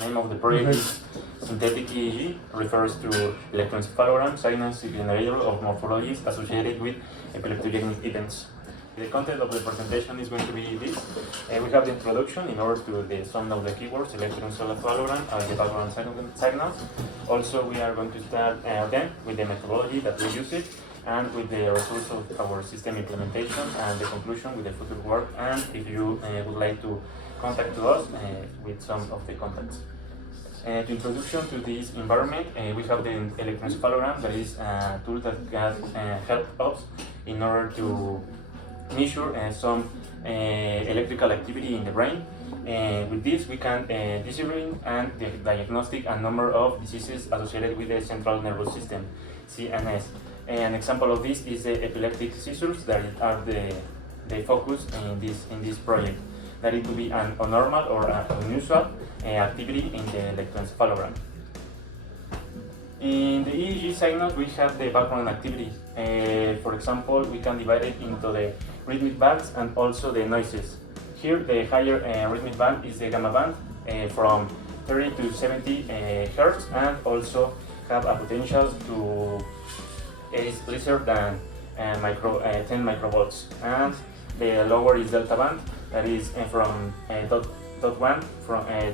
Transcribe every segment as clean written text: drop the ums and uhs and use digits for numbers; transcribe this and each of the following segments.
name of the project is synthetic EEG, refers to electroencephalogram signals generator of morphologies associated with epileptogenic events. The content of the presentation is going to be this. We have the introduction in order to some of the keywords, electroencephalogram and the background signals. Also, we are going to start then with the methodology that we use it, and with the results of our system implementation, and the conclusion with the future work, and if you would like to contact us with some of the contacts. The introduction to this environment, we have the electroencephalogram, that is a tool that can help us in order to measure some electrical activity in the brain. With this, we can discern and diagnostic a number of diseases associated with the central nervous system, CNS. An example of this is the epileptic seizures that are the focus in this project. That it could be an abnormal or an unusual activity in the electroencephalogram. In the EEG signals, we have the background activity. For example, we can divide it into the rhythmic bands and also the noises. Here, the higher rhythmic band is the gamma band from 30 to 70 Hertz, and also have a potential to is lesser than 10 microvolts. And the lower is delta band, that is from dot 1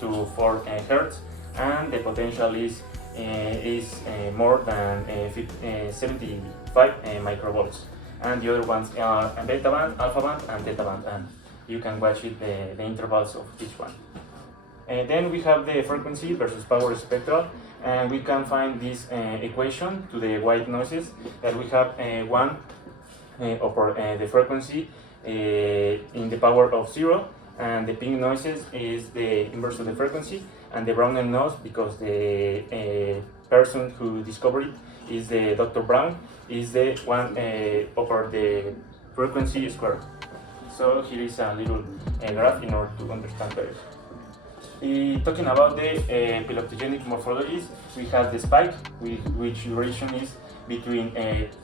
to 4 Hertz, and the potential is more than 75 microvolts. And the other ones are beta band, alpha band, and theta band, and you can watch it, the intervals of each one. Then we have the frequency versus power spectral, and we can find this equation to the white noises, that we have 1 over the frequency in the power of 0, and the pink noises is the inverse of the frequency, and the brown noise, because the person who discovered it is the Dr. Brown, is the 1 over the frequency square. So here is a little graph in order to understand better. Talking about the epileptogenic morphologies, we have the spike, which duration is between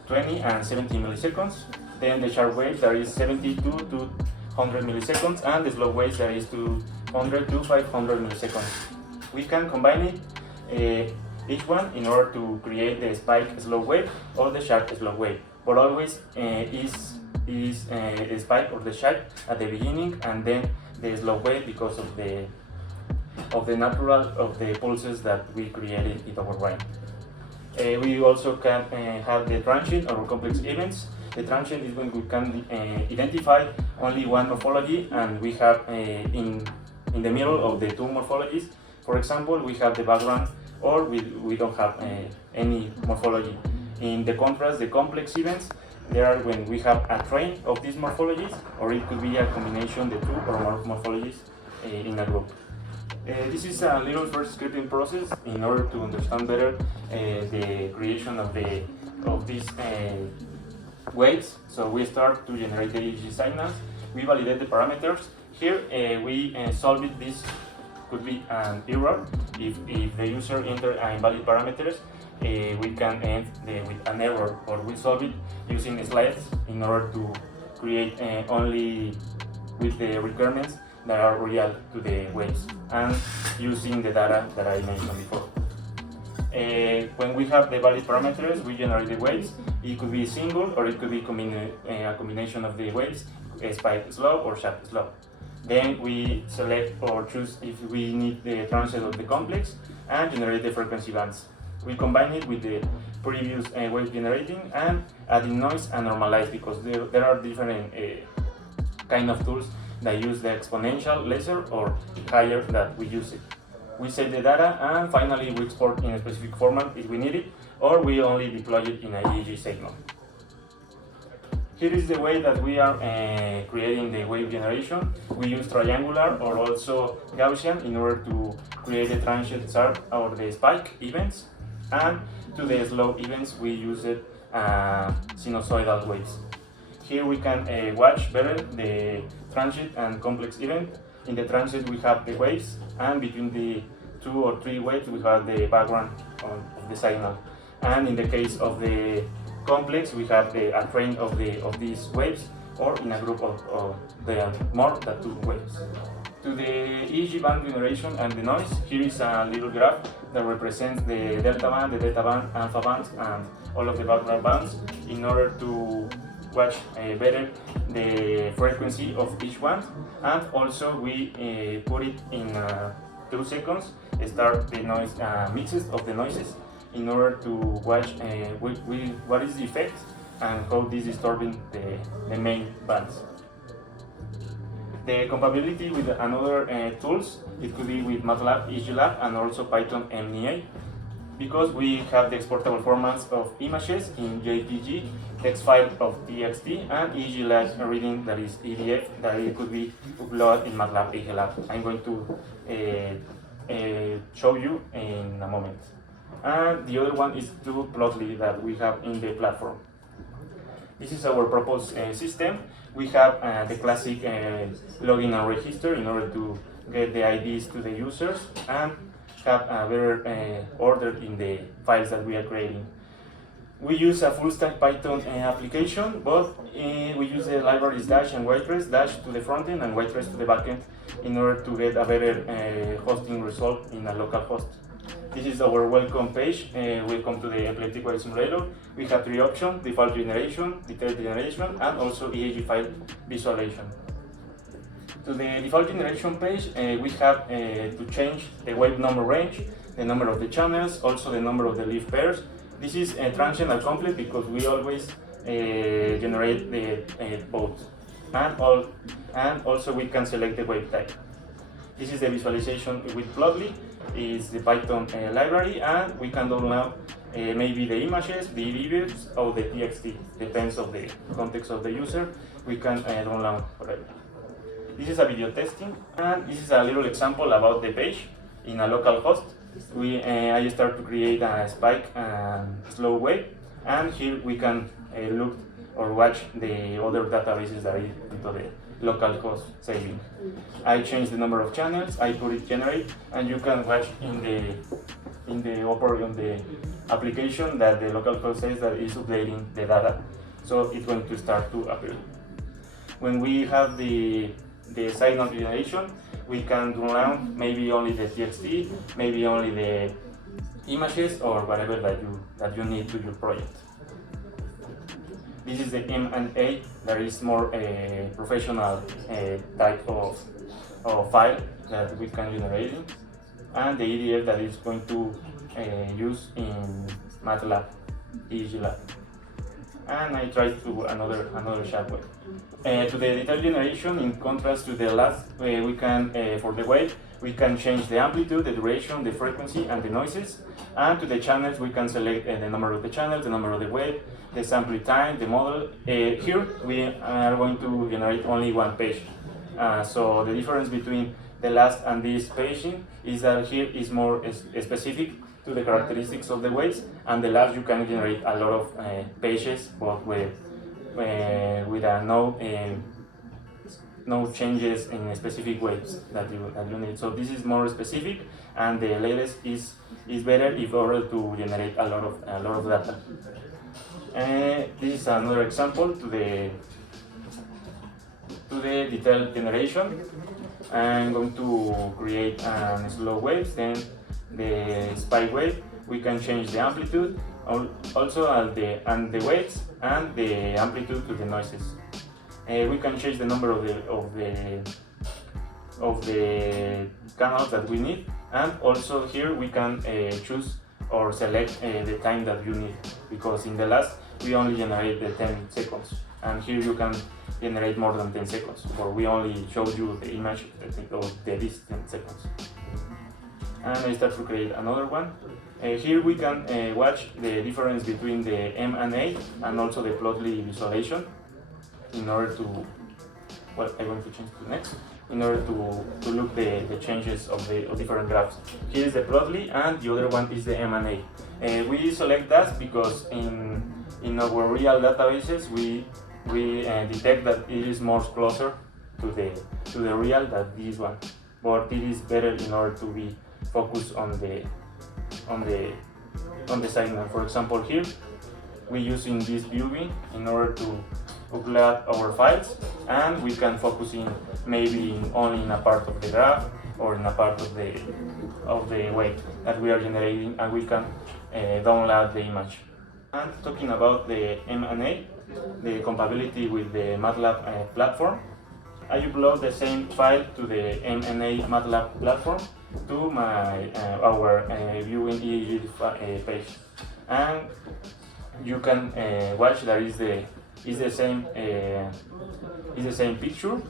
20 and 70 milliseconds. Then the sharp wave, that is 72 to 100 milliseconds, and the slow wave, that is 200 to 500 milliseconds. We can combine it, each one, in order to create the spike slow wave or the sharp slow wave. But always is a spike or the sharp at the beginning, and then the slow wave because of the natural of the pulses that we created in our brain. We also can have the transient or complex events. The transient is when we can identify only one morphology, and we have in the middle of the two morphologies. For example, we have the background, or we don't have any morphology. In the contrast, the complex events, they are when we have a train of these morphologies, or it could be a combination, the two or more morphologies in a group. This is a little first scripting process in order to understand better the creation of these waves. So we start to generate the EEG signals. We validate the parameters. Here we solve it. This could be an error. If the user enters invalid parameters, we can end with an error, or we solve it using slides in order to create only with the requirements that are real to the waves, and using the data that I mentioned before. When we have the valid parameters, we generate the waves. It could be single, or it could be a combination of the waves, spike slow or sharp slow. Then we select or choose if we need the transient of the complex, and generate the frequency bands. We combine it with the previous wave generating, and adding noise and normalize, because there are different kind of tools that use the exponential, lesser or higher that we use it. We save the data, and finally we export in a specific format if we need it, or we only deploy it in a EEG signal. Here is the way that we are creating the wave generation. We use triangular or also Gaussian in order to create the transient, sharp, or the spike events, and to the slow events we use it sinusoidal waves. Here we can watch better the transient and complex event. In the transient we have the waves, and between the 2 or 3 waves we have the background of the signal. And in the case of the complex, we have a train of these waves, or in a group of the more than 2 waves. To the EEG band generation and the noise, here is a little graph that represents the delta band, the theta band, alpha bands, and all of the background bands in order to watch better the frequency of each one. And also we put it in 2 seconds, start the noise mixes of the noises in order to watch what is the effect and how this is disturbing the main bands. The compatibility with another tools, it could be with MATLAB, EEG Lab, and also Python MEA, because we have the exportable formats of images in JPG, text file of TXT, and EEG Lab reading that is EDF that it could be uploaded in MATLAB EEG Lab. I'm going to show you in a moment. And the other one is to Plotly that we have in the platform. This is our proposed system. We have the classic login and register in order to get the IDs to the users and have a better order in the files that we are creating. We use a full stack Python application, but we use the libraries Dash and Whitetrace, Dash to the frontend and Whitetrace to the backend in order to get a better hosting result in a local host. This is our welcome page. Welcome to the Epileptic Wave Simulator. We have 3 options: default generation, detailed generation, and also EEG file visualization. To the default generation page, we have to change the wave number range, the number of the channels, also the number of the leaf pairs. This is transient and complete because we always generate the both. And also we can select the wave type. This is the visualization with Plotly. Is the Python library, and we can download maybe the images, the videos, or the TXT, depends of the context of the user. We can download whatever. This is a video testing, and this is a little example about the page in a local host. I start to create a spike and slow wave, and here we can look or watch the other databases that are into the local host saving. I change the number of channels, I put it generate, and you can watch in the application that the local host says that is updating the data, so it's going to start to appear. When we have the signal generation, we can download maybe only the TXT, maybe only the images, or whatever that you need to your project. This is the M&A, that is more a professional type of file that we can generate, and the EDF that is going to use in MATLAB, EEG Lab. And I try to do another sharp wave. To the detail generation, in contrast to the last, we can for the wave we can change the amplitude, the duration, the frequency, and the noises. And to the channels, we can select the number of the channels, the number of the wave, the sample time, the model. Here we are going to generate only one page. So the difference between the last and this paging is that here is more specific to the characteristics of the waves, and the last you can generate a lot of pages, but with no changes in specific waves that you need. So this is more specific, and the latest is better if order to generate a lot of data. This is another example to the detailed generation. I'm going to create a slow wave, then the spike wave. We can change the amplitude, also and the waves and the amplitude to the noises. We can change the number of the canals that we need, and also here we can choose or select the time that you need, because in the last we only generate the 10 seconds, and here you can generate more than 10 seconds, or we only showed you the image of these 10 seconds. And I start to create another one. Here we can watch the difference between the M&A and also the Plotly visualization in order to, well, I'm going to change to next, in order to look the changes of the different graphs. Here is the Plotly, and the other one is the M&A. We select that because in our real databases we detect that it is more closer to the real than this one, but it is better in order to be focused on the signal. For example, here we using this viewing in order upload our files, and we can focus in maybe only in a part of the graph or in a part of the weight that we are generating, and we can download the image. And talking about the M&A, the compatibility with the MATLAB platform, I upload the same file to the M&A MATLAB platform to our viewing EEG page, and you can watch that is the same picture.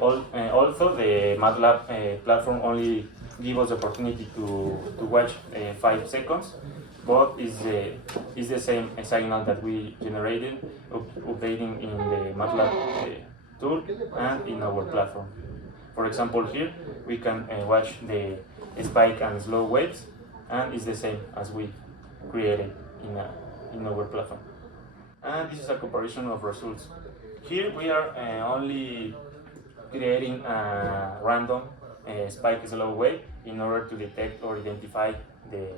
Also, the MATLAB platform only gives us the opportunity to watch 5 seconds, but is the same signal that we generated, updating in the MATLAB tool and in our platform. For example, here we can watch the spike and slow waves, and it's the same as we created in our platform. And this is a comparison of results. Here we are only creating a random spike slow wave in order to detect or identify the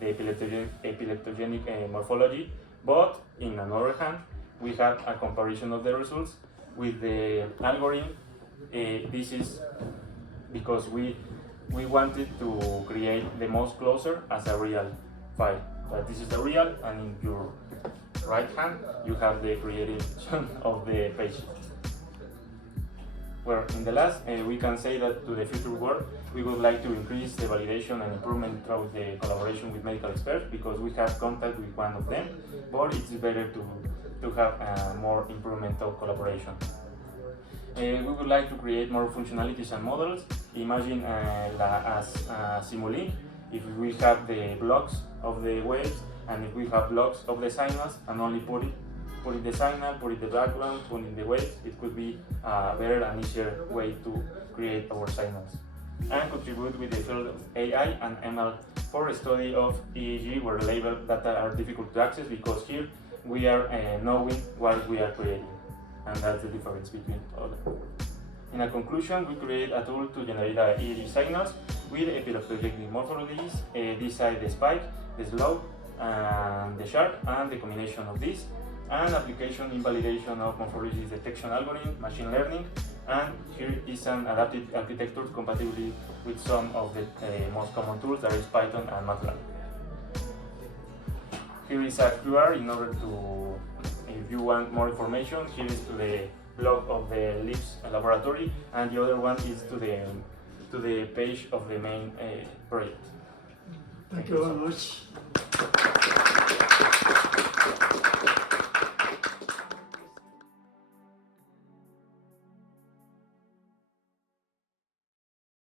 epileptogenic morphology, but in another hand we have a comparison of the results with the algorithm. This is because we wanted to create the most closer as a real file. But this is the real, and in your right hand you have the creation of the page. Where in the last, we can say that to the future work, we would like to increase the validation and improvement through the collaboration with medical experts, because we have contact with one of them, but it's better to have more improvement of collaboration. We would like to create more functionalities and models. Imagine as a Simulink, if we have the blocks of the waves, and if we have blocks of the signals, and only put in the signal, put in the background, put in the waves, it could be a better and easier way to create our signals. And contribute with the field of AI and ML for a study of EEG, where labeled data are difficult to access, because here we are knowing what we are creating, and that's the difference between other. In a conclusion, we create a tool to generate EEG signals with epileptogenic morphologies. This side the spike, the slow, and the sharp, and the combination of these, and application in validation of morphologies detection algorithm, machine learning, and here is an adaptive architecture compatible with some of the most common tools, that is Python and MATLAB. Here is a QR in order to, if you want more information, here is to the blog of the LIPS laboratory, and the other one is to the page of the main project. Thank you very much.